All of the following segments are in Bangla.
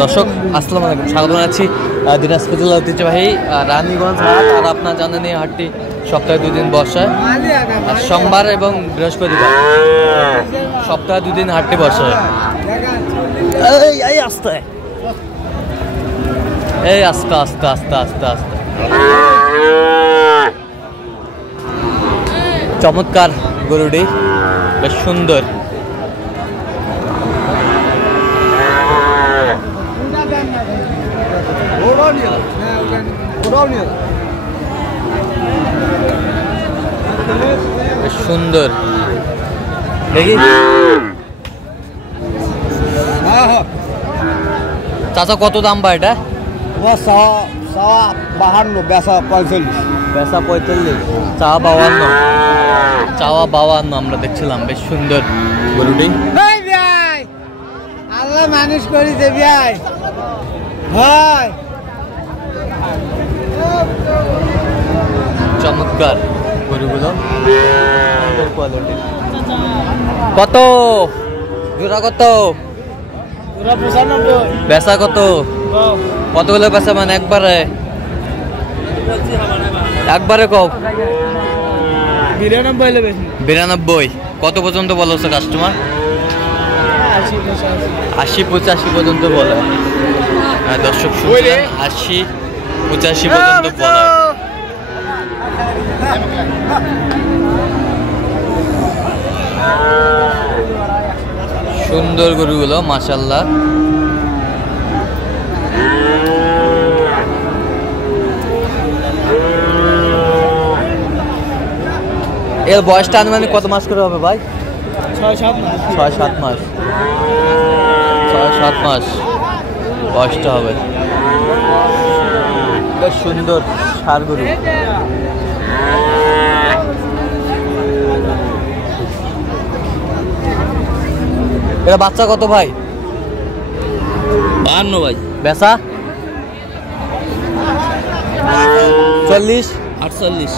দর্শক আসসালামু আলাইকুম, স্বাগত জানাচ্ছি দিনাজপুর জেলার ঐতিহ্যবাহী রানীগঞ্জ হাট। আর আপনার জানেন এই হাটটি সপ্তাহে 2 দিন বসে, সোমবার এবং বৃহস্পতিবার। সপ্তাহে 2 দিন হাটটি বসে। এই আস্তে এই আস্তে আস্তে আস্তে আস্তে আস্তে চমৎকার গরুটি, বেশ সুন্দর। বেশ সুন্দর দেখি। চাচা কত দাম বা এটা? 52, বেচা 45। বেচা 45, চাওয়া 52। চাওয়া 52 আমরা দেখছিলাম। বেশ সুন্দর গরুটি। আল্লাহ মানুষ করেছে ভাই। ভাই চমৎকার গরুগুলো, কত জোড়া? কত বেচা? কত কতগুলো বেচা? মানে একবারে কও? 92। কত পর্যন্ত বলছে কাস্টমার? 80-85 পর্যন্ত বলে। দর্শক শুনলেন, 80-85 পর্যন্ত বলে। সুন্দর গরুগুলো মাশাআল্লাহ। এর বয়সটা আনুমানিক কত মাস করে হবে ভাই? 6-7 মাস। 6-7 মাস। 6-7 মাস বয়সটা হবে। বেশ সুন্দর ষাঁড় গরু। এটা বাচ্চা কত ভাই? 52 ভাই। বেচা 40-48।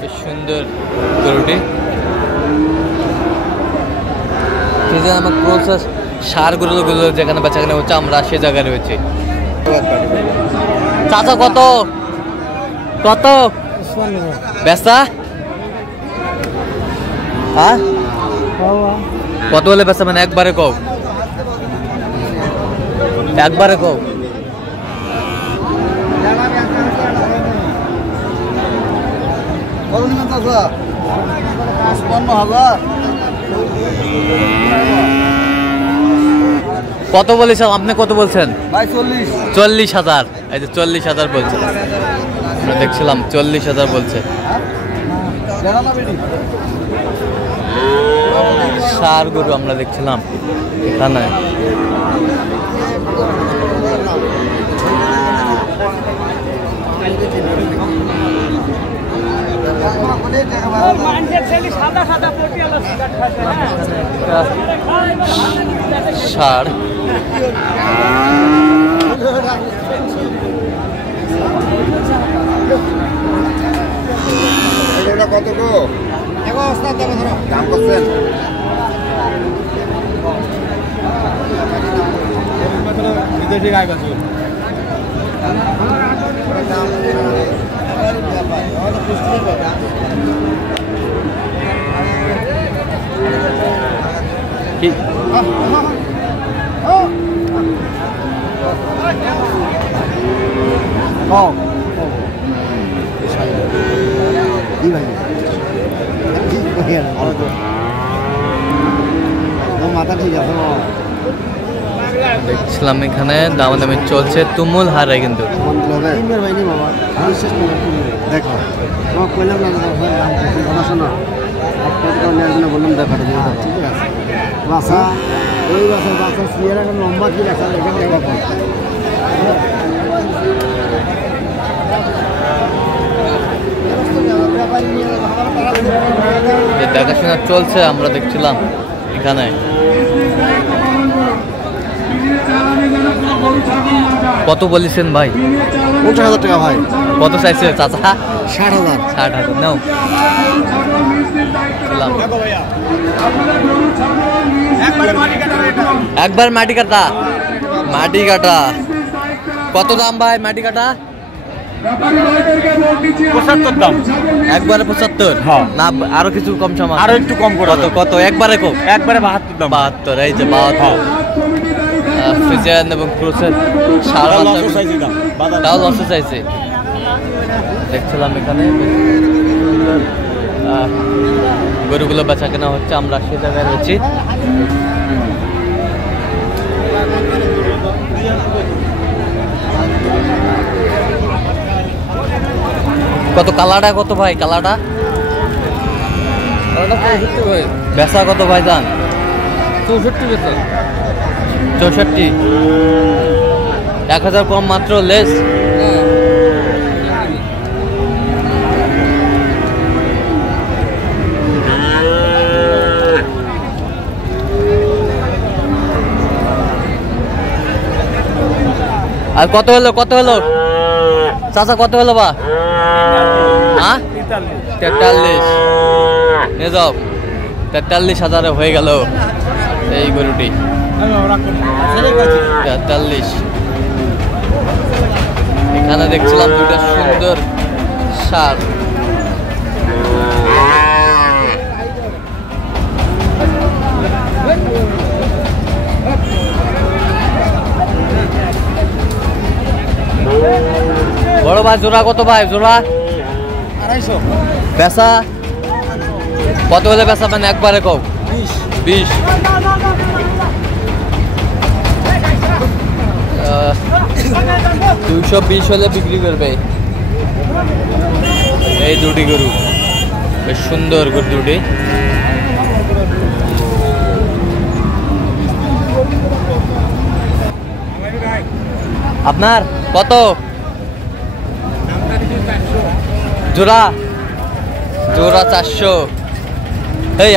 বেশ সুন্দর গরুটি। আমার ক্রোস ষাঁড় গরুগুলো যেখানে বেচাকেনা হচ্ছে, আমরা সে জায়গায় রয়েছে। চাচা কত কত বেচা? হ্যাঁ কত হলে বেচা? মানে একবারে কও, একবারে কও। কত বলেছেন আপনি? কত বলছেন? 40,000। এই যে 40,000 বলছে, আমরা দেখছিলাম 40,000 বলছে। ষাঁড় গরু আমরা দেখছিলাম এখানে। ষাঁড় কত গো দাম করছেন? বিদেশি গাই গাছ কি মাথা ঠিক আছে। দেখছিলাম এখানে দামাদামি চলছে, তুমুল হারে কিন্তু। দেখো কইলাম না শোনো, বললাম দেখা ঠিক আছে। বাসা ওই বাসা সিয়ার একটা লম্বা কি রাখা দেখাশোনা চলছে, আমরা দেখছিলাম এখানে। কত বলেছেন ভাই? 50,000 টাকা ভাই। কত চাইছে চাচা? 60,000। 60,000 নাও। একবার মাটি কাটা। মাটি কাটা কত দাম ভাই? মাটি কাটা 75 দাম। একবারে 75? হ্যাঁ। না আরো কিছু কম সম? আরো একটু কম করে। কত কত? একবারে কম? একবারে 72 দাম। 72। এই যে 72 ফ্রিজিয়ান এবং ক্রুসের সার তাও লসে চাইছে। দেখছিলাম এখানে গরুগুলো বেচা কেনা হচ্ছে, আমরা সে জায়গায় রয়েছি। কত কালাটা কত ভাই? কালাটা বেচা কত ভাই জান? 64 বেচা। 64? 1000 কম মাত্র লেস। আর কত হলো? কত হলো চাচা? কত হলো বা? হ্যাঁ 43। নিয়ে যাও। 43,000 হয়ে গেল এই গরুটি। 43। এখানে দেখছিলাম দুটো সুন্দর সার। বড় ভাই জোড়া কত ভাই? জোড়া 250। বেচা কত হলে বেচা? মানে একবারে কম? 20। 220 হলে বিক্রি করবে এই দুটি গরু। বেশ সুন্দর গরু দুটি। আপনার কত জোড়া? জোড়া 400। এই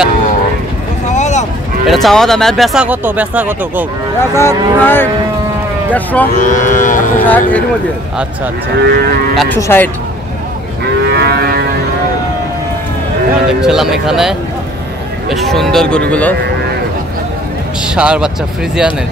এটা চাওয়া দাম। আর বেচা কত? বেচা কত কম? আচ্ছা আচ্ছা 160। দেখছিলাম এখানে বেশ সুন্দর গরুগুলো, ষাঁড় বাচ্চা ফ্রিজিয়ানের।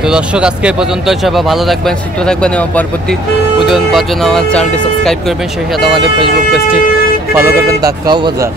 তো দর্শক আজকে এই পর্যন্ত। সবাই ভালো থাকবেন, সুস্থ থাকবেন এবং পরবর্তী প্রতিদিন পাওয়ার জন্য আমার চ্যানেলটি সাবস্ক্রাইব করবেন। সেই সাথে আমাদের ফেসবুক পেজটি ফলো করবেন, দাক্কাও বাজার।